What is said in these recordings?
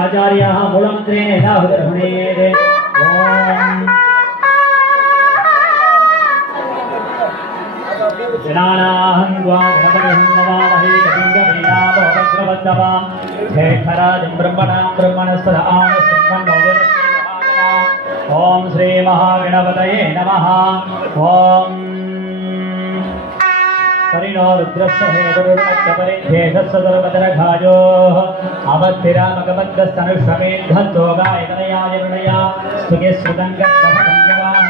आचार्य मूलमंत्रे जनानाहं द्वा गणपतिं नमामहे कपिङ्गवीणामोपग्रवद्दवां शेखराजं ब्रह्मणां ब्रह्मणस्पदानस्सम्मन्नोदयः ओम श्री महागणपतये नमः। ओम परिणो रुद्रस्य हेतुरुणच्चपरिधेशस्सदर्वतरघाजोः अवत्थिरामकबद्धस्तनुष्वमेद्धन्तोगायतनयाय विनया स्तुतिस्मृतं गद्धसंजवान्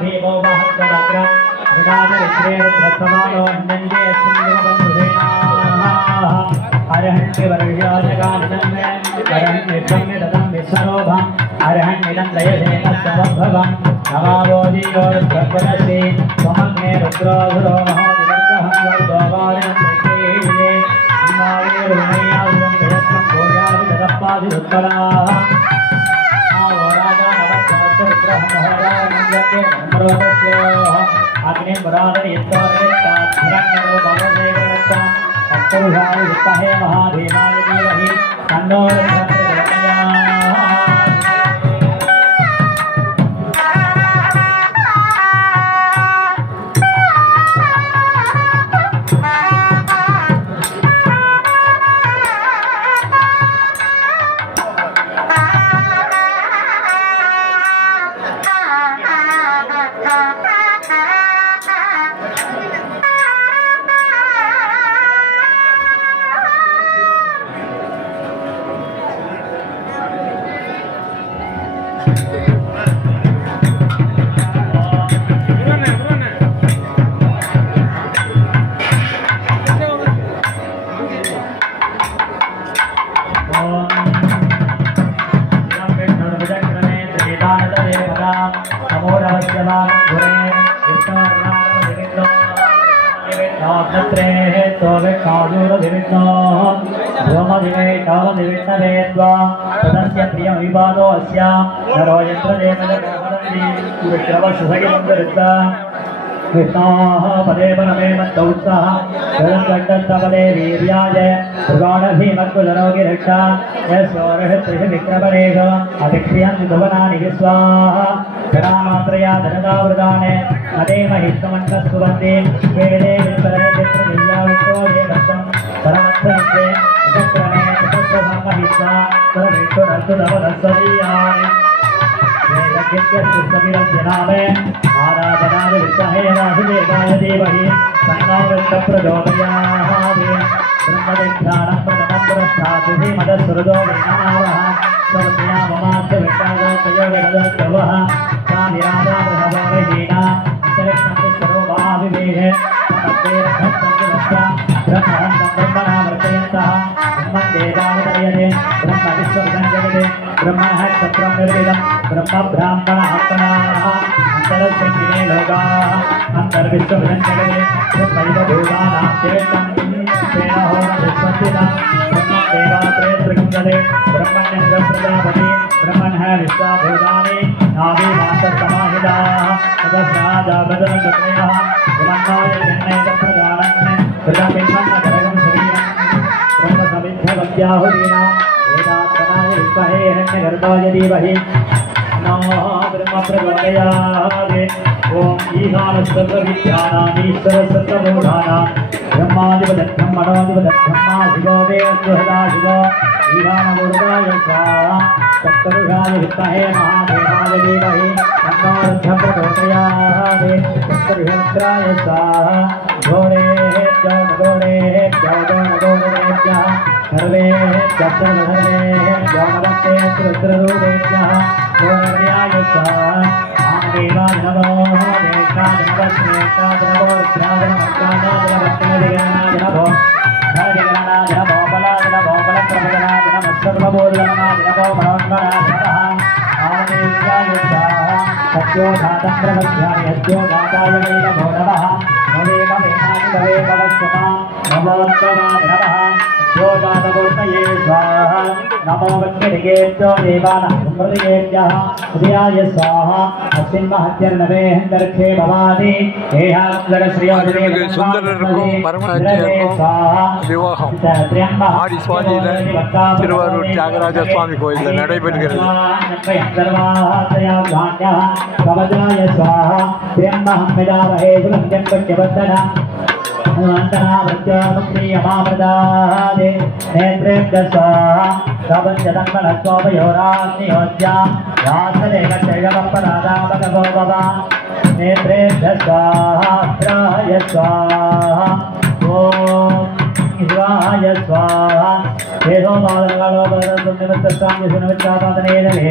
भीमो महत्तदग्रम् विनाशविश्रेणुप्रथमानो अन्यन्ये सिंहबन्धुसेनाः अरहण्यवर्षाजगानिदन्मे अरहण्यक्षम्य ददं विश्वरोभम् अरहण्यदन्दयसेनस्तमभवम् नमावोदीयोर्भगवदसि त्वमग्ने रुद्रोऽसुरो महोदिवर्गहं वर्गोवारिणं प्रत्येहिने हिमावीरुणयाविदं जयत्वं भोजाविददप्पादिरुत्तराः आवोराजा नवत्तरस्य रुद्रहं महोदानन्दते ब्रह्मरोधस्योः अग्नि पुराणे यत्वारेताधिरण्यो भवदेवरत्वा अष्टभुजाय वित्तहे महादेवाय धीमहि तन्नो तदस्य प्रियं विवादो अस्य नरो यन्त्रदेवदगणपतिविक्रमसुभगिमन्दरिता कृष्णाः पदे परमे मत्तौत्सः जलसक्तस्तपदे वीर्याय भुगाणभीमत्कुलरोगिरक्षा यस्योर्हत्रिविक्रमरेष अतिक्रियन्ति भुवनानि विश्वाः धनामात्रया धनदावृताने मदे महिष्कमण्डस्कुवन्ति वेदे विस्मरणचित्रदिव्याविष्टो ये भक्तं परमत्सविद्ये उपक्रमे ततस्वधर्महित्वा परमेश्वरस्तुतवदस्वदीयानि वेदज्ञस्य आराधनाय विद्महे वासुदेवाय धीमहि तन्नो प्रचोदयात् ब्रह्मविद्यानं प्रथमं पुरस्तात् श्रीमदस्वरदो वैनावः स्वमत्या ममास्य विष्टागोपयोगदस्तवः सा निराधारभवहीना अन्तरिक्षं सर्वभाविवेः ब्रह्महन्तं ब्रह्मणा वर्तयन्तः ब्रह्मदेवावतर्यते ब्रह्मविश्वविदञ्जगते ब्रह्मणः क्षत्रं निर्मितं ब्रह्म ब्राह्मण आत्मनाः अन्तरस्मिन्ने लोकाः अन्तर्विश्वविदञ्जगते ब्रह्मैव भूतानां चेष्टं तेन होमविश्वस्थितं ब्रह्मदेवात्रये त्रिगुणगते ब्रह्मण्येन्द्र प्रजापति ब्रह्मणः विश्वभूतानि नाभिमान्तसमाहिताः तदस्राजागतनगतयः ब्रह्मणाय जन्मैकप्रदानम् ब्रह्मबिम्बन्नकरगं शरीरं ब्रह्मसमिद्धवत्याहुतीनां वेदात्मनाय विद्महे हिरण्यगर्भाय धीमहि नमो ब्रह्मप्रचोदयात् ओम ईशानस्तर्वविद्यानामीश्वरसर्वभूतानां ब्रह्मादिपदत्तं मनोदिपदत्तं शिवो देवस्वहदा शिवो ईशानगुरुदाय स्वाहा सप्तपुरुषाय विद्महे महादेवाय धीमहि तन्नो रुद्रप्रचोदयात् सप्तऋषिरुद्राय स्वाहा घोरेभ्यो नगोरेभ्यः सर्वेभ्यः सर्वधर्मेभ्यो नमस्ते रुद्ररूपेभ्यः घोरर्याय स्वाहा महादेवाय नमो देशाय नमस्तेशाय नमो रुद्राय नमस्काराय नमो हरिगणाय नमो बलाय नमो बलप्रभुजनाय नमः सर्वभूतगणाय नमो मनोन्मनाय नमः महादेवाय स्वाहा सत्योघातप्रमध्याय यज्ञोघाताय वै नमो नमः भवे भवेनाय भवे भवस्वतां नमोत्तमाय नमः योगादमूर्तये स्वाहा नमो वक्रेभ्यो देवानां सुमृतेभ्यः उदयाय स्वाहा अस्मिन् महत्यर्नवे हन्तर्क्षे भवानि சுந்தரருக்கும் பரமநாச்சியாருக்கும் விவாகம் ஆடி சுவாதியில் திருவாரூர் தியாகராஜ சுவாமி கோயிலில் நடைபெறுகிறது. नेत्रेभ्यः स्वाहा प्राय स्वाहा ओम शिवाय स्वाहा देहो बालगालोपरसुनिमित्तस्वामी सुनिमित्तापादनेदने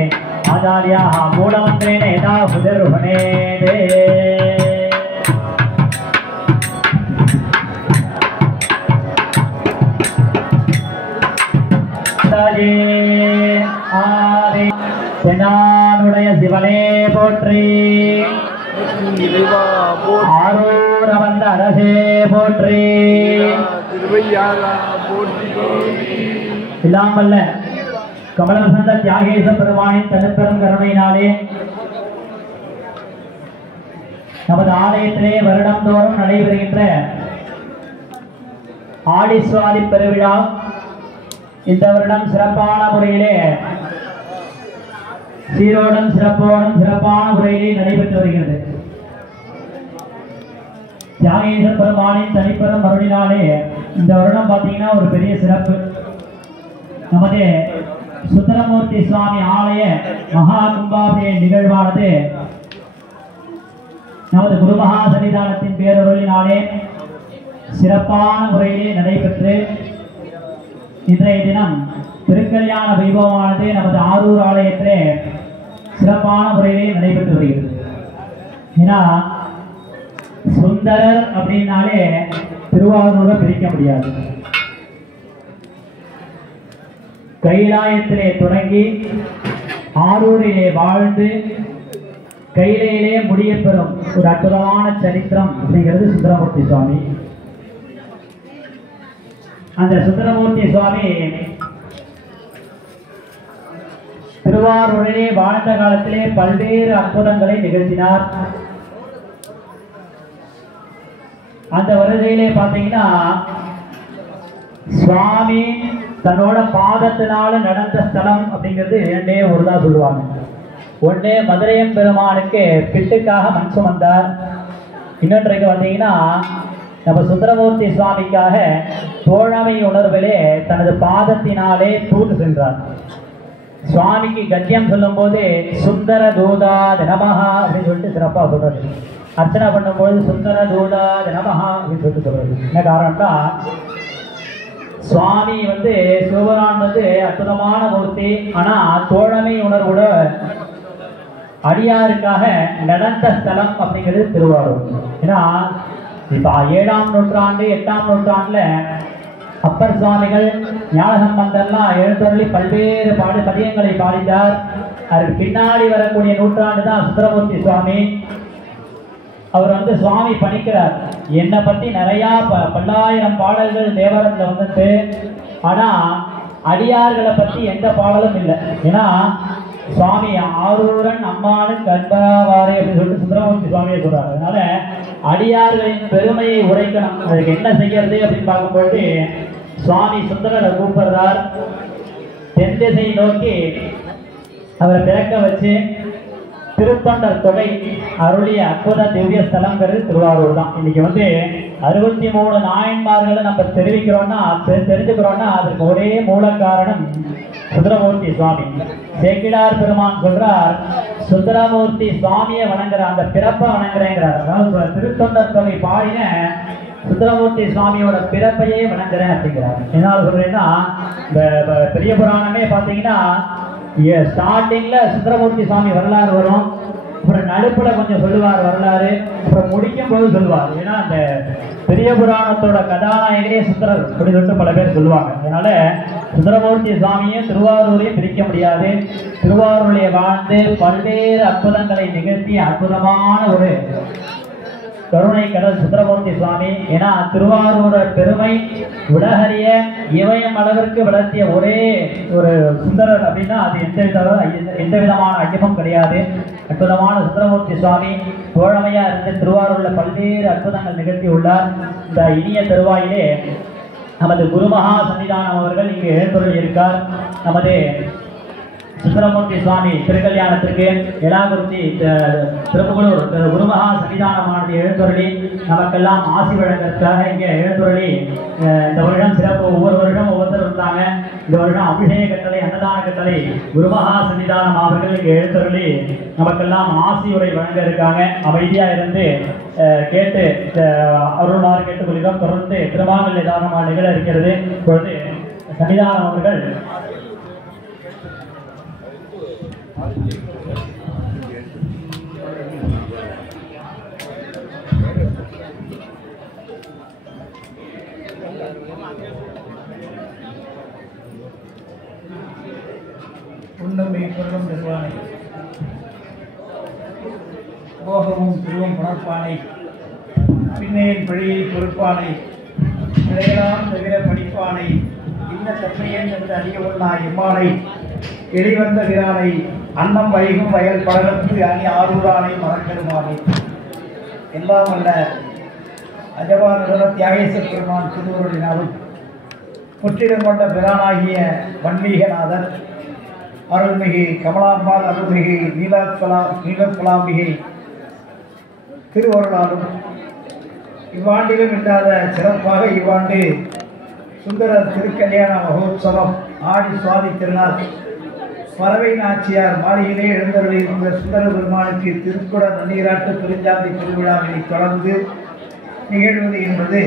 आचार्याः मूलमन्त्रेण यथा सुदर्भणे दे आदि तेनानुடைய சிவனே போற்றி ஆரூர வந்த அரசே போற்றி இல்லாமல்ல கமலவசந்த தியாகேச பெருமானின் தனிப்பெரும் கருணையினாலே நமது ஆலயத்திலே வருடந்தோறும் நடைபெறுகின்ற ஆடி சுவாதி பெருவிழா இந்த வருடம் சிறப்பான முறையிலே சீரோடும் சிறப்போடும் சிறப்பான முறையிலே நடைபெற்று வருகிறது. தியாகேச பெருமானின் தனிப்பெரும் அருளினாலே இந்த வருடம் பார்த்தீங்கன்னா ஒரு பெரிய சிறப்பு. நமது சுந்தரமூர்த்தி சுவாமி ஆலய மகா கும்பாபிஷேக நிகழ்வானது நமது குருமகா சன்னிதானத்தின் பேரருளினாலே சிறப்பான முறையிலே நடைபெற்று இன்றைய தினம் திருக்கல்யாண வைபவமானது நமது ஆரூர் ஆலயத்திலே சிறப்பான முறையிலே நடைபெற்று வருகிறது. ஏன்னா சுந்தரர் அப்படின்னாலே திருவாரூரை பிரிக்க முடியாது. கைலாயத்திலே தொடங்கி ஆரூரிலே வாழ்ந்து கையிலே முடிய பெறும் ஒரு அற்புதமான சரித்திரம் அப்படிங்கிறது சுந்தரமூர்த்தி சுவாமி. அந்த சுந்தரமூர்த்தி சுவாமி திருவாரூரிலே வாழ்ந்த காலத்திலே பல்வேறு அற்புதங்களை நிகழ்த்தினார். அந்த வருகையிலே பார்த்தீங்கன்னா சுவாமி தன்னோட பாதத்தினால நடந்த ஸ்தலம் அப்படிங்கிறது இரண்டே ஒரு தான் சொல்லுவாங்க. ஒன்று மதுரையம் பெருமானுக்கு பிட்டுக்காக மண் சுமந்தார். இன்னொன்றைக்கு பார்த்தீங்கன்னா நம்ம சுந்தரமூர்த்தி சுவாமிக்காக தோழமை உணர்விலே தனது பாதத்தினாலே தூது சென்றார். சுவாமிக்கு கத்தியம் சொல்லும் போது சுந்தர தூதா நமஹா அப்படின்னு சொல்லிட்டு சிறப்பாக சொல்றது. அர்ச்சனை பண்ணும்போது சுந்தர தூதா நமஹா அப்படின்னு சொல்லிட்டு சொல்றது. என்ன காரணம்னா சுவாமி சிவபெருமான் அற்புதமான மூர்த்தி. ஆனா தோழமை உணர்வோட அடியாருக்காக நடந்த ஸ்தலம் அப்படிங்கிறது திருவாரூர். ஏன்னா இப்ப 7ஆம் நூற்றாண்டு 8ஆம் நூற்றாண்டுல அப்பர் சுவாமிகள் ஞானசம்பந்தர்லாம் எழுந்தருளி பல்வேறு பதியங்களை பாடித்தார். அதுக்கு பின்னாடி வரக்கூடிய நூற்றாண்டு தான் சுந்தரமூர்த்தி சுவாமி. அவர் சுவாமி பணிக்கிறார். என்னை பற்றி நிறையா பல்லாயிரம் பாடல்கள் தேவாரத்தில் வந்துட்டு, ஆனா அடியார்களை பற்றி எந்த பாடலும் இல்லை. ஏன்னா சுவாமி ஆரூரன் அம்மானுக்கு கண்பராவாரே அப்படின்னு சொல்லிட்டு சுந்தரமூர்த்தி சுவாமியை சொல்றாரு. அதனால அடியார்களின் பெருமையை உரைக்கணும். அதுக்கு என்ன செய்யறது அப்படின்னு பார்க்கும்போது சுவாமி சுந்தரரை கூப்பிடுறார். தென் திசை நோக்கி அவரை பிறக்க வச்சு திருத்தொண்டர் தொகை அருளிய அற்புத திவ்ய ஸ்தலங்கிறது திருவாரூர் தான். இன்னைக்கு 63 நாயன்மார்களை நம்ம தெரிஞ்சுக்கிறோம்னா அதற்கு ஒரே மூல காரணம் சுந்தரமூர்த்தி சுவாமி. சேக்கிழார் பெருமான் சொல்றார், சுந்தரமூர்த்தி சுவாமியை வணங்குற அந்த பிறப்பை வணங்குறேங்கிறார். அதாவது திருத்தொண்டர் தொகை பாடின சுந்தரமூர்த்தி சுவாமியோட பிறப்பையே வணங்குறேன் அப்படிங்கிறார். என்ன சொல்றேன்னா இந்த பெரிய புராணமே பார்த்தீங்கன்னா ஸ்டார்டிங்ல சுந்தரமூர்த்தி சுவாமி வரலாறு வரும், அப்புறம் நடுப்புல கொஞ்சம் சொல்லுவார் வரலாறு, அப்புறம் முடிக்கும் போது சொல்லுவார். ஏன்னா அந்த பெரிய புராணத்தோட கதாநாயகரே சுந்தரர் அப்படி சொல்லிட்டு பல பேர் சொல்லுவாங்க. அதனால சுந்தரமூர்த்தி சுவாமியும் திருவாரூரையும் பிரிக்க முடியாது. திருவாரூரிலே வாழ்ந்து பல்வேறு அற்புதங்களை நிகழ்த்தி அற்புதமான ஒரு கருணை கடல் சுந்தரமூர்த்தி சுவாமி. ஏன்னா திருவாரூர பெருமை உலகறிய இமயம் அளவிற்கு வளர்த்திய ஒரே ஒரு சுந்தரர் அப்படின்னா அது எந்த விதமான ஐயமும் கிடையாது. அற்புதமான சுந்தரமூர்த்தி சுவாமி தோழமையா இருந்து திருவாரூர்ல பல்வேறு அற்புதங்கள் நிகழ்த்தி உள்ளார். இந்த இனிய தருவாயிலே நமது குருமகா சன்னிதானம் அவர்கள் இங்கு எழுந்தருளி இருக்கார். நமது சுந்தரமூர்த்தி சுவாமி திருக்கல்யாணத்திற்கு எலாகுருச்சி திருப்புகலூர் குருமகா சன்னிதானமானது எழுந்தருளி நமக்கெல்லாம் ஆசி வழங்கற்காக இங்கே எழுந்தருளி இந்த வருடம் சிறப்பு. ஒவ்வொரு வருடம் ஒவ்வொருத்தர் இருந்தாங்க. இந்த வருடம் அபிஷேக கட்டளை அன்னதான கட்டளை குருமகா சன்னிதானம் அவர்கள் இங்கே எழுந்தருளி நமக்கெல்லாம் ஆசி உரை வழங்க இருக்காங்க. அமைதியா இருந்து கேட்டு அருள்மாறு கேட்டுக்கொள்கிறோம். தொடர்ந்து திருமாங்கல்ய தானமாக நிகழ இருக்கிறது. இப்பொழுது சன்னிதானம் அவர்கள் உண்மை பொருளும் நிர்வாணை போகமும் திருவும் புணர்ப்பானை பின்னையின் பழியை பொறுப்பானை இடையெல்லாம் தவிர படிப்பானை இன்ன தன்மையன் என்று அறிய உண்ணா எம்மானை எளிவந்த விரானை அன்னம் வைகும் வயல் படலத்து அணி ஆரூரானை மறக்கருமானை. எல்லாம் அல்ல அஜபான தியாகேச பெருமான் திருவருளினாலும் முற்றிடம் கொண்ட பிரானாகிய வன்மீகநாதர் அருள்மிகு கமலாம்பாள் அருள்மிகு நீலக்கலாம்பிகை திருவருளாலும் இவ்வாண்டிலும் இல்லாத சிறப்பாக இவ்வாண்டு சுந்தரர் திருக்கல்யாண மகோத்சவம் ஆடி சுவாதி திருநாள் பறவை நாச்சியார் மாளிகையிலே எழுந்தருளியிருந்த சுந்தர பெருமானுக்கு திருக்குட நன்னீராட்டு பெருஞ்சாந்தி திருவிழாவினை தொடர்ந்து நிகழ்வது என்பது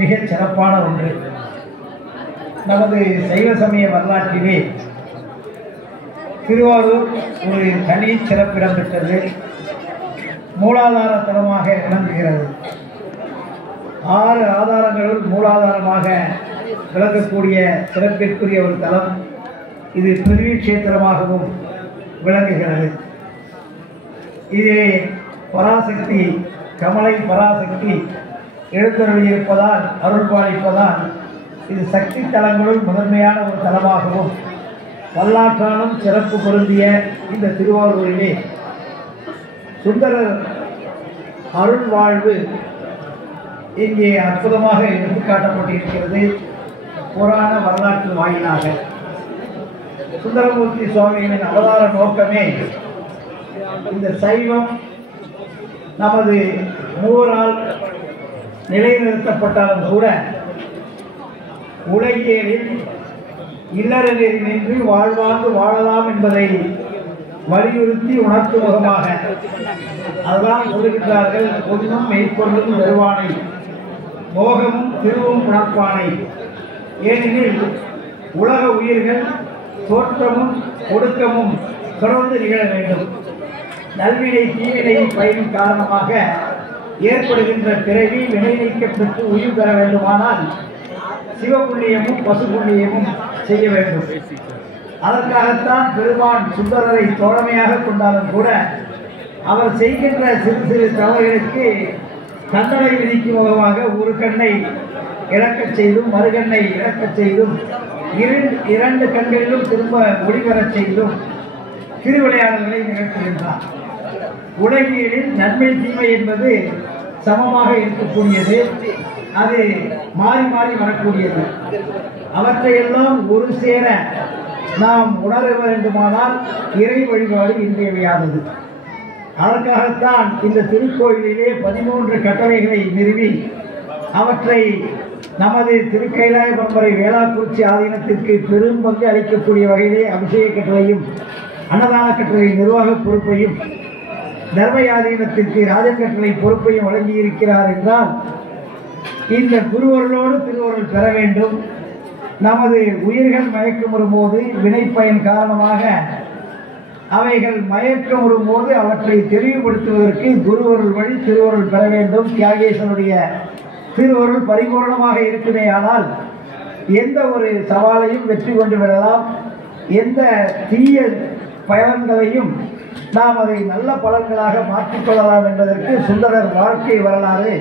மிகச் சிறப்பான ஒன்று. நமது சைவ சமய வரலாற்றிலே திருவாரூர் ஒரு தனி சிறப்பிடம் பெற்றது. மூலாதார தலமாக விளங்குகிறது. 6 ஆதாரங்களுள் மூலாதாரமாக விளங்கக்கூடிய சிறப்பிற்குரிய ஒரு தலம் இது. பிருத்திவி கஷேத்திரமாகவும் விளங்குகிறது. இதிலே பராசக்தி கமலை பராசக்தி எழுந்தருளியிருப்பதால் அருள்பாலிப்பதால் இது சக்தி தலங்களுள் முதன்மையான ஒரு தலமாகவும் வரலாற்றாலும் சிறப்பு பொருந்திய இந்த திருவாரூரிலே சுந்தரர் அருள் வாழ்வு இங்கே அற்புதமாக எடுத்துக்காட்டப்பட்டிருக்கிறது. புராண வரலாற்று வாயிலாக சுந்தரமூர்த்தி சுவாமிகளின் அவதார நோக்கமே இந்த சைவம் நமது மூவரால் நிலைநிறுத்தப்பட்டாலும் கூட உலகியலில் இல்லறநெறி நின்று வாழ்வாங்கு வாழலாம் என்பதை வலியுறுத்தி உணர்த்தும் முகமாக அதெல்லாம் சொல்லுகின்றார்கள். பொன்னும் மெய்ப்பொருளும் வருவானை மோகமும் திருவும் புணர்ப்பானை. ஏனெனில் உலக உயிர்கள் தோற்றமும் ஒடுக்கமும் தொடர்ந்து நிகழ வேண்டும். நல்வினை தீவினை பயனின் காரணமாக ஏற்படுகின்ற பிறவி வினை நீக்கப்பட்டு உயிர் பெற வேண்டுமானால் சிவபுண்ணியமும் பசுபுண்ணியமும் செய்ய வேண்டும். அதற்காகத்தான் பெருமான் சுந்தரரை தோழமையாக கொண்டாலும் கூட அவர் செய்கின்ற சிறு சிறு தவறுகளுக்கு தண்டனை விதிக்கும் முகமாக ஒரு கண்ணை இழக்கச் செய்தும் மறுகண்ணை இழக்கச் செய்தும் 2 கண்களிலும் திரும்ப ஒளிபெறச் செய்தும் திருவிளையாடல்களை நிகழ்த்துகின்றார். உலகியலில் நன்மை தீமை என்பது சமமாக இருக்கக்கூடியது. அது மாறி மாறி வரக்கூடியது. அவற்றையெல்லாம் ஒரு சேர நாம் உணர வேண்டுமானால் இறை வழிபாடு இன்றியமையாதது. அதற்காகத்தான் இந்த திருக்கோயிலிலே 13 கட்டளைகளை நிறுவி அவற்றை நமது திருக்கைலாய பரம்பரை வேளாக்குறிச்சி ஆதீனத்திற்கு பெரும் பங்கு அளிக்கக்கூடிய வகையிலே அபிஷேக கட்டளையும் அன்னதான கட்டளை நிர்வாக பொறுப்பையும் தர்ம ஆதீனத்திற்கு ராஜன் கட்டளை பொறுப்பையும் வழங்கியிருக்கிறார் என்றால் இந்த குருவர்களோடு திருவருள் பெற வேண்டும். நமது உயிர்கள் மயக்கம் வரும்போது வினைப்பயன் காரணமாக அவைகள் மயக்கம் வரும்போது அவற்றை தெளிவுபடுத்துவதற்கு குருவருள் வழி திருவருள் பெற வேண்டும். தியாகேசனுடைய திருவருள் பரிபூர்ணமாக இருக்குமே ஆனால் எந்த ஒரு சவாலையும் வெற்றி கொண்டு விடலாம். எந்த தீய பயன்களையும் நாம் அதை நல்ல பலன்களாக மாற்றிக்கொள்ளலாம் என்பதற்கு சுந்தரர் வாழ்க்கை வரலாறு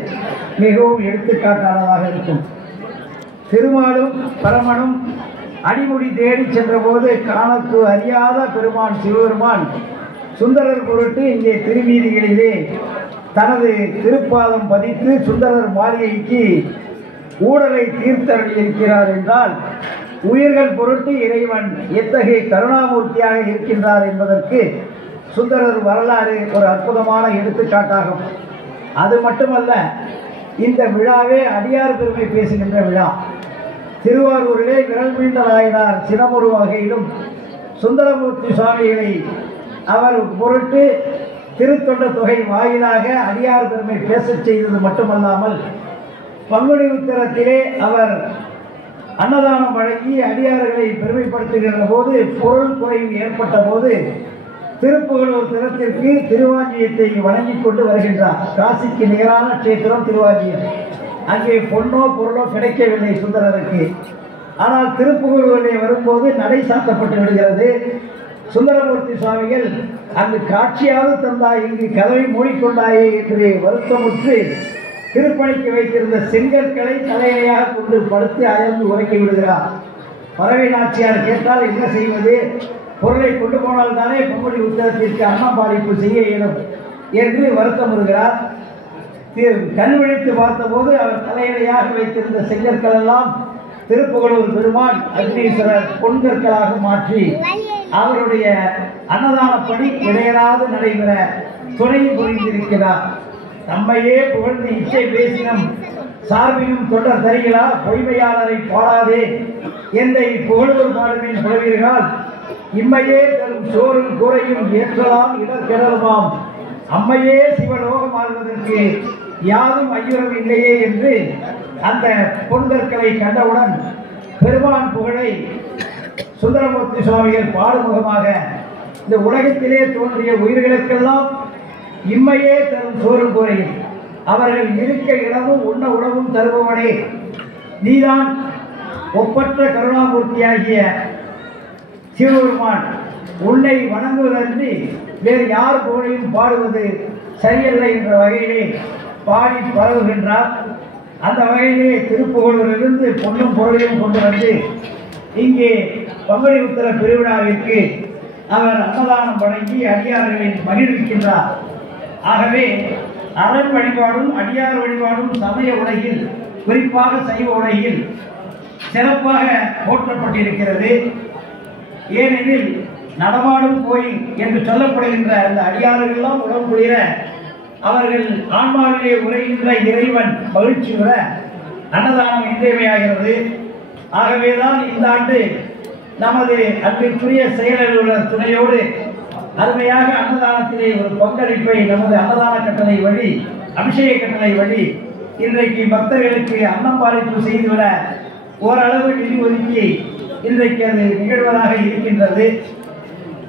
மிகவும் எடுத்துக்காட்டானதாக இருக்கும். திருமாலும் பரமனும் அடிமுடி தேடி சென்றபோது காணத்து அறியாத பெருமான் சிவபெருமான் சுந்தரர் பொருட்டு இங்கே திருவீதிகளிலே தனது திருப்பாதம் பதித்து சுந்தரர் மாளிகைக்கு ஊடலை தீர்த்தருளியிருக்கிறார் என்றால் உயிர்கள் பொருட்டு இறைவன் எத்தகைய கருணாமூர்த்தியாக இருக்கின்றார் என்பதற்கு சுந்தரர் வரலாறு ஒரு அற்புதமான எடுத்துக்காட்டாகும். அது மட்டுமல்ல, இந்த விழாவே அடியார் பெருமை பேசுகின்ற விழா. திருவாரூரிலே விரல் மீண்ட நாயனார் சினமொரு வகையிலும் சுந்தரமூர்த்தி சுவாமிகளை அவர் பொருட்டு திருத்தொண்ட தொகை வாயிலாக அடியார் பெருமை பேசச் செய்தது மட்டுமல்லாமல் பங்குனி உத்திரத்திலே அவர் அன்னதானம் வழங்கி அடியார்களை பெருமைப்படுத்துகின்ற போது பொருள் குறைவு ஏற்பட்ட போது திருப்புகழூர் திறத்திற்கு திருவாஞ்சியத்தை வணங்கிக் கொண்டு வருகின்றார். காசிக்கு நிகரான கஷேத்திரம் திருவாஞ்சியம். அங்கே பொன்னோ பொருளோ கிடைக்கவில்லை சுந்தரருக்கு. ஆனால் திருப்புகழூரிலே வரும்போது நடை சாத்தப்பட்டு விடுகிறது. சுந்தரமூர்த்தி சுவாமிகள் அங்கு காட்சியாவது தந்தாய், இங்கு கதவை மூடிக்கொண்டாயே என்று வருத்தமுற்று திருப்பணிக்கு வைத்திருந்த செங்கற்களை தலையணையாக கொண்டு படுத்து அயர்ந்து உறக்கி விடுகிறார். பறவை நாச்சியார் கேட்டால் என்ன செய்வது, பொருளை கொண்டு போனால் தானே பங்குனி உத்திரத்திற்கு அன்னப்பாளிப்பு செய்ய இயலும் என்று வருத்தமுறுகிறார். கண் விழித்து பார்த்தபோது அவர் தலையணையாக வைத்திருந்த செங்கற்கள் எல்லாம் திருப்புகழூர் பெருமான் அக்னீஸ்வரர் பொன்கற்களாக மாற்றி அவருடைய அன்னதான பணி இடையராது நடைபெற துணை புரிந்திருக்கிறார். நம்மையே புகழ்ந்து இச்சை பேசினும் சார்பினும் தொடர் தருகிறா பொய்மையாளரை பாடாதே என்னை புகழ்வர் பாடுவேன் புலவீர்கள் இம்மையே தரும் சோறும் கூரையும் ஏற்றலாம் இடர்கெடலுமாம் அம்மையே சிவலோகம் ஆள்வதற்கு யாரும் ஐயுறம் இல்லையே என்று அந்த பொன்கற்களை கண்டவுடன் பெருமான் புகழை சுந்தரமூர்த்தி சுவாமிகள் பாடுமுகமாக இந்த உலகத்திலே தோன்றிய உயிர்களுக்கெல்லாம் இம்மையே தரும் சோறும் கூரையும் அவர்கள் இருக்க இடமும் உண்ண உணவும் தருபவனே, நீதான் ஒப்பற்ற கருணாமூர்த்தியாகிய சிவபெருமான். உன்னை வணங்குவதன்றி வேறு யார் புகழையும் பாடுவது சரியல்ல என்ற வகையிலே பாடி பரவுகின்றார். அந்த வகையிலே திருப்புகழூரிலிருந்து பொன்னும் பொருளையும் கொண்டு வந்து இங்கே பங்குனி உத்திர பெருவிழாவிற்கு அவர் அன்னதானம் வழங்கி அடியார்களை மகிழ்விக்கின்றார். ஆகவே அரண் வழிபாடும் அடியார் வழிபாடும் சமய உலகில், குறிப்பாக சைவ உலகில் சிறப்பாக போற்றப்பட்டிருக்கிறது. ஏனெனில் நடமாடும் கோயில் என்று சொல்லப்படுகின்ற அந்த அடியார்களெல்லாம் உடம்பு குளிர அவர்கள் ஆன்மாவிலே உரைகின்ற இறைவன் மகிழ்ச்சி பெற அன்னதானம் இன்றியமையாகிறது. ஆகவேதான் இந்த ஆண்டு நமது அன்பிற்குரிய செயலர் துணையோடு அருமையாக அன்னதானத்திலே ஒரு பங்களிப்பை நமது அன்னதான கட்டளை வழி, அபிஷேக கட்டளை வழி இன்றைக்கு பக்தர்களுக்கு அன்னம் பாலிப்பு செய்துவிட ஓரளவு நிதி ஒதுக்கி இன்றைக்கு அது நிகழ்வதாக இருக்கின்றது.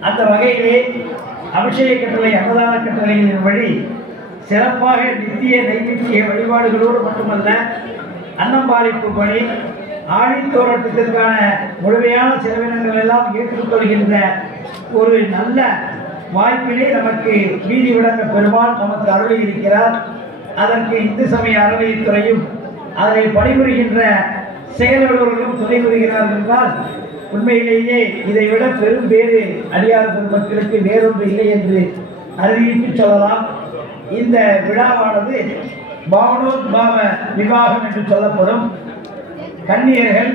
அந்த வகையிலே அபிஷேக கட்டளை அன்னதான கட்டளைகளின் வழி சிறப்பாக நித்திய நைமித்திய வழிபாடுகளோடு மட்டுமல்ல, அன்னம்பாளிப்பு பணி ஆழித்தோரட்டத்திற்கான முழுமையான செலவினங்கள் எல்லாம் ஏற்றுக்கொள்கின்ற ஒரு நல்ல வாய்ப்பினை நமக்கு வீதி விளங்க பெருமான் நமக்கு அருளி இருக்கிறார். அதற்கு இந்து சமய அறநிலையத்துறையும் அதனை பணிபுரிகின்ற செயலாளர்களும் துணை புரிகிறார்கள் என்றால் உண்மையிலேயே இதைவிட பெரும் பேறு அடியார் பெருமக்களுக்கு வேறொன்று இல்லை என்று அறிவித்து சொல்லலாம். இந்த விழாவானது பாவனோத்பாவ விவாகம் என்று சொல்லப்படும். கன்னியர்கள்,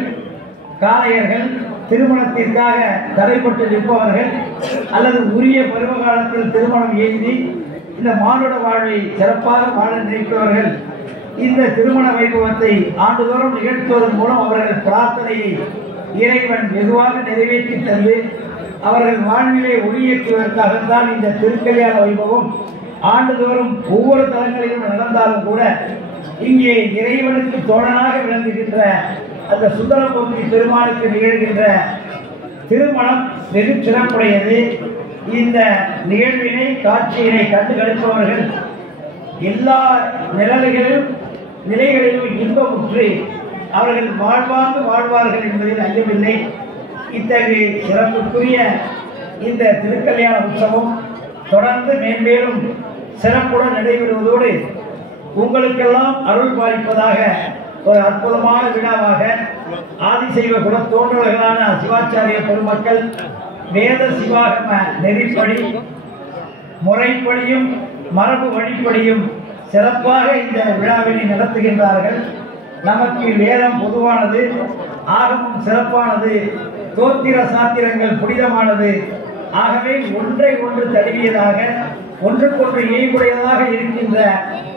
காளையர்கள், திருமணத்திற்காக தடைப்பட்டு நிற்பவர்கள் அல்லது உரிய பருவ காலத்தில் திருமணம் எய்தி இந்த மானுட வாழ்வை சிறப்பாக வாழ நினைப்பவர்கள் இந்த திருமண வைபவத்தை ஆண்டுதோறும் நிகழ்த்துவதன் மூலம் அவர்கள் பிரார்த்தனையை இறைவன் வெகுவாக நிறைவேற்றி தந்து அவர்கள் வாழ்விலே ஒளியேற்றுவதற்காகத்தான் இந்த திருக்கல்யாண வைபவம் ஆண்டுதோறும் ஒவ்வொரு தலங்களிலும் நடந்தாலும் கூட இங்கே இறைவனுக்கு தோழனாக விளங்குகின்ற அந்த சுந்தரமூர்த்தி பெருமானுக்கு நிகழ்கின்ற திருமணம் வெகு சிறப்புடையது. இந்த நிகழ்வினை காட்சியினை கண்டு கழிப்பவர்கள் எல்லா நிலைகளிலும் இன்பமுற்று அவர்கள் வாழ்வாங்கு வாழ்வார்கள் என்பதில் ஐயமில்லை. இத்தகைய சிறப்புக்குரிய இந்த திருக்கல்யாண உற்சவம் தொடர்ந்து மேன்மேலும் சிறப்புடன் நடைபெறுவதோடு உங்களுக்கெல்லாம் அருள் பாலிப்பதாக ஒரு அற்புதமான விழாவாக ஆதிசைவ குலத்தோன்றல்களான சிவாச்சாரிய பெருமக்கள் வேத சிவாகம நெறிப்படி முறைப்படியும் மரபு வழிப்படியும் சிறப்பாக இந்த விழாவினை நடத்துகின்றார்கள். நமக்கு வேதம் பொதுவானது, ஆகமம் சிறப்பானது, தோத்திர சாத்திரங்கள் புனிதமானது. ஆகவே ஒன்றை ஒன்று தழுவியதாக ஒன்றுக்கொன்று இயைபுடையதாக இருக்கின்ற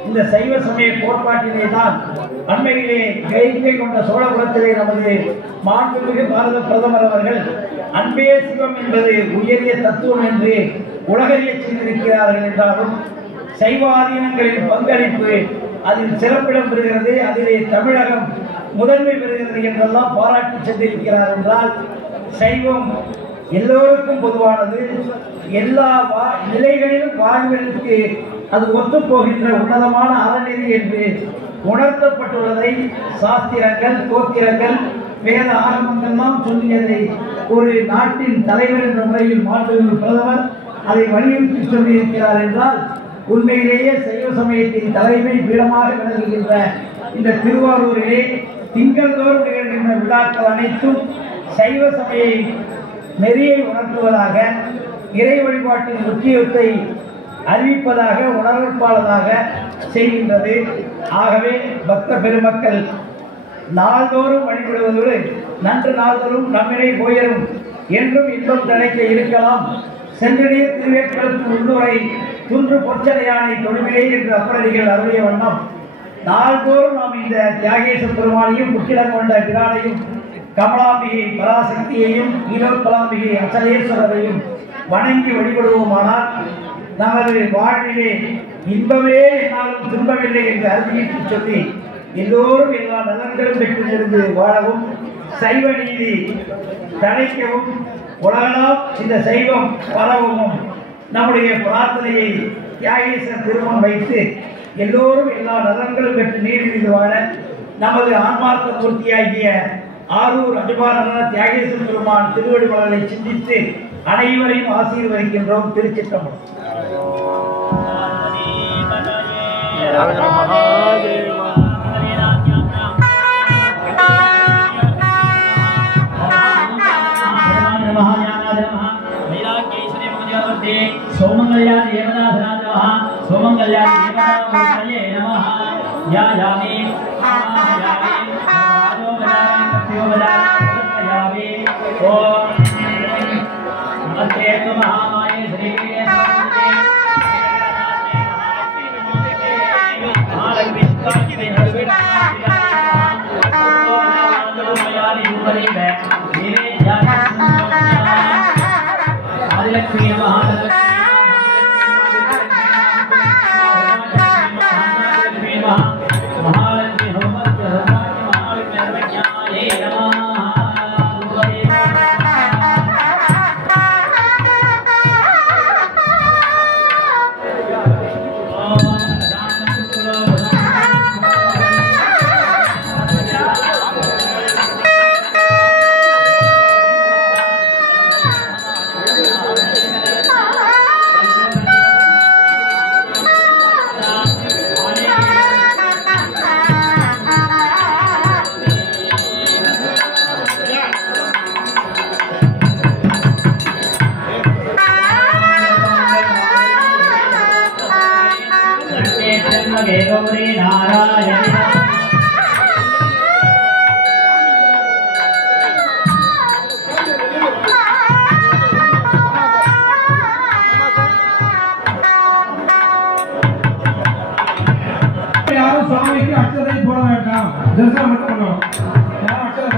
இந்த சைவ சமய கோட்பாட்டிலே தான் அண்மையிலே கைக்கை கொண்ட சோழபுரத்திலே நமது மாண்புமிகு பாரத பிரதமர் அவர்கள் அன்பே சிவம் என்பது உயரிய தத்துவம் என்று உலகையே செய்திருக்கிறார்கள். என்றாலும் சைவ ஆதீனங்களின் பங்களிப்பு அதில் சிறப்பிடம் பெறுகிறது, அதிலே தமிழகம் முதன்மை பெறுகிறது என்றெல்லாம் பாராட்டி சென்றிருக்கிறார். என்றால் சைவம் எல்லோருக்கும் பொதுவானது, எல்லா நிலைகளிலும் வாழ்வதற்கு அது ஒத்துப்போகின்ற உன்னதமான அறநெறி என்று உணர்த்தப்பட்டுள்ளதை சாஸ்திரங்கள், தோத்திரங்கள், வேத ஆகமங்கள்லாம் சொல்லியதை ஒரு நாட்டின் தலைவர் என்ற முறையில் மாண்புமிகு பிரதமர் அதை வலியுறுத்தி சொல்லியிருக்கிறார். என்றால் உண்மையிலேயே சைவ சமயத்தின் தலைமை பீடமாக விளங்குகின்ற இந்த திருவாரூரிலே திங்கள்தோறும் நிகழ்கின்ற விழாக்கள் அனைத்தும் சைவ சமய நெறியை உணர்த்துவதாக, இறை வழிபாட்டின் முக்கியத்தை அறிவிப்பதாக, உணர்வாளதாக செய்கின்றது. ஆகவே பக்த பெருமக்கள் நாள்தோறும் வழிபடுவதோடு நன்று நாள்தோறும் நம்மிடை போயரும் என்றும் இன்பம் தழைக்க இருக்கலாம். சென்றனே திருவேற்களத்து உள்ளுரை துன்று பொற்சடையானை தொழுவிலே என்று அப்பரடிகள் அருளிய வண்ணம் நாள்தோறும் நாம் இந்த தியாகேச பெருமானையும் முக்கிடம் கொண்ட பிரானையும் கமலாம்பிகை பராசக்தியையும் ஈரோத்பலாம்பிகை அச்சலேஸ்வரரையும் வணங்கி வழிபடுவோமானால் நமது வாழ்விலே இன்பமே என்னாலும் துன்பமில்லை என்று அறிவித்து சொல்லி எல்லோரும் எல்லா நலன்களும் பெற்று இருந்து வாழவும், சைவ நீதி தழைக்கவும், உலகளாம் இந்த சைவம் பரவவும் நம்முடைய பிரார்த்தனையை தியாகேசர் திருமணம் வைத்து எல்லோரும் எல்லா நலன்களும் பெற்று நீடித்து வாழ நமது ஆன்மார்த்த மூர்த்தியாகிய ஆரூர் அஜபான தியாகேசர் பெருமான் திருவடிமலரை சிந்தித்து அனைவரையும் ஆசீர்வதிக்கின்றோம். திருச்சிற்றம்பலம். सोमंगल्या देवदासना नमः सोमंगल्या देवदासनाये नमः या यामे यामे राजो बजारे कत्यो बजारे यामे ओम नमस्ते तो महामाये श्री महालक्ष्मी की हरवेट आदिलक्ष्मी महालक्ष्मी स्वामी अक्षर दर्शन अक्षर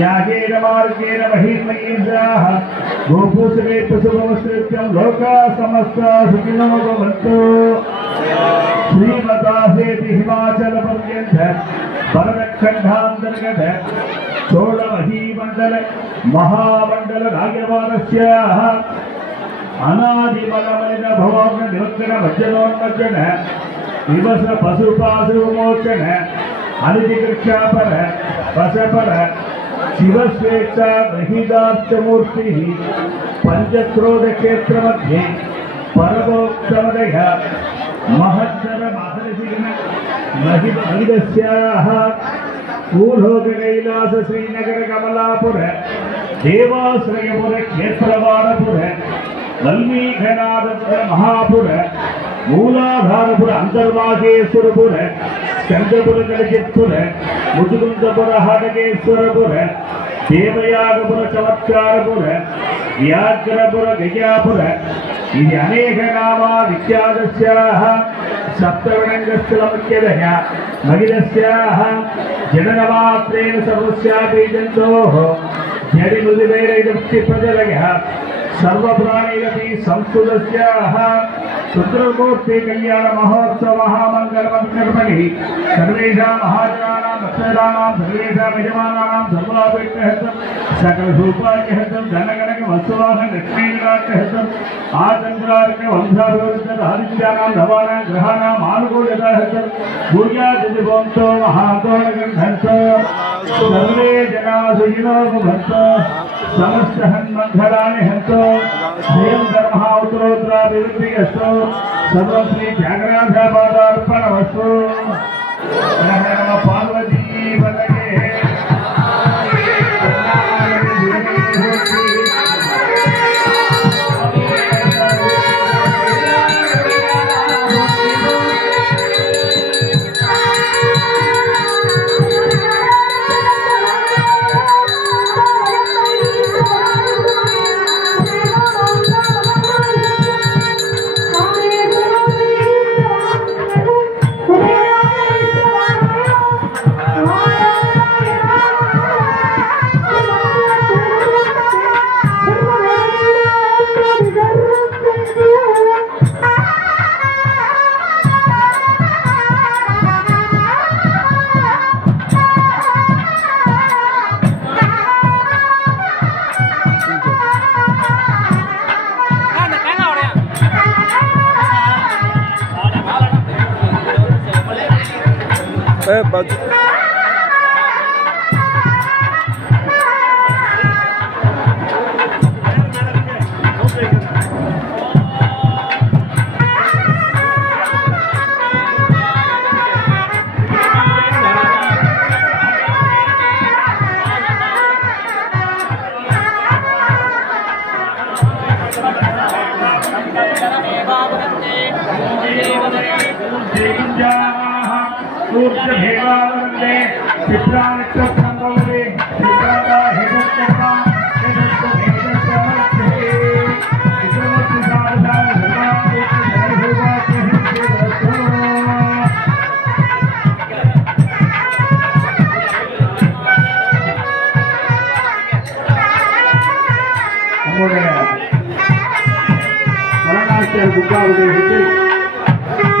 यागेन मार्गेण महिर्मयीन्द्राः गोपूषणे पशुभवसृत्यं लोका समस्ता सुखिनो भवन्तु श्रीमतासेति हिमाचल पर्यन्त भरतखण्डान्तर्गत चोळमहीमण्डल महामण्डल राजवारस्याः अनादिबलमलिन भवाग्न निरंतर वज्रोन्मज्जन दिवस पशुपाशुमोचन अनितिकृक्षापर वसपर शिवस्वेच्छा गृहीतार्थमूर्तिः पंचक्रोध क्षेत्र मध्ये परमोक्तमदय महत्तर महर्षिण महिदस्याः भूलोक कैलास श्रीनगर कमलापुर देवाश्रयपुर क्षेत्रवारपुर वल्मीकनाथपुर महापुर मूलाधारपुर अंतर्वागेश्वरपुर चंद्रपुर कलिचित्पुर मुजुकुंदपुर हाटकेश्वरपुर देवयागपुर चमत्कारपुर व्याघ्रपुर गजापुर इति अनेक नामा विख्यातस्याः सप्तविडङ्गस्थलमुख्यतः महिदस्याः जननमात्रेण सर्वस्यापि जन्तोः जडिमृदिवैरैदमुक्तिप्रजलयः सर्वप्राणिरपि संस्कृतस्याः सुत्रमूर्ति कल्याण महोत्सव महामंगलमङ्गलमणिः सर्वेषां महाजनानां भक्तानां सर्वेषां यजमानानां सर्वापेक्षहतं सकलभूपायहतं धनगणक वस्तुवाहन लक्ष्मीराजहतं आचन्द्रार्क वंशाभिवृद्धं आदित्यानां नवानां ग्रहाणां आनुकूल्यताहतं भूयादिभवन्तो महातोळगन्धन्तो सर्वे जना सुखिनो भवन्तु समस्तहन्मङ्गलानि हन्तु जयं धर्मः उत्तरोत्तराभिवृद्धिरस्तु सर्वं श्री त्यागराजपादार्पणमस्तु नमः पार्वतीपतये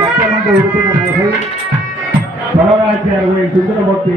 சட்டமன்ற உறுப்பினர் அவர்கள் சுந்தரமூர்த்தி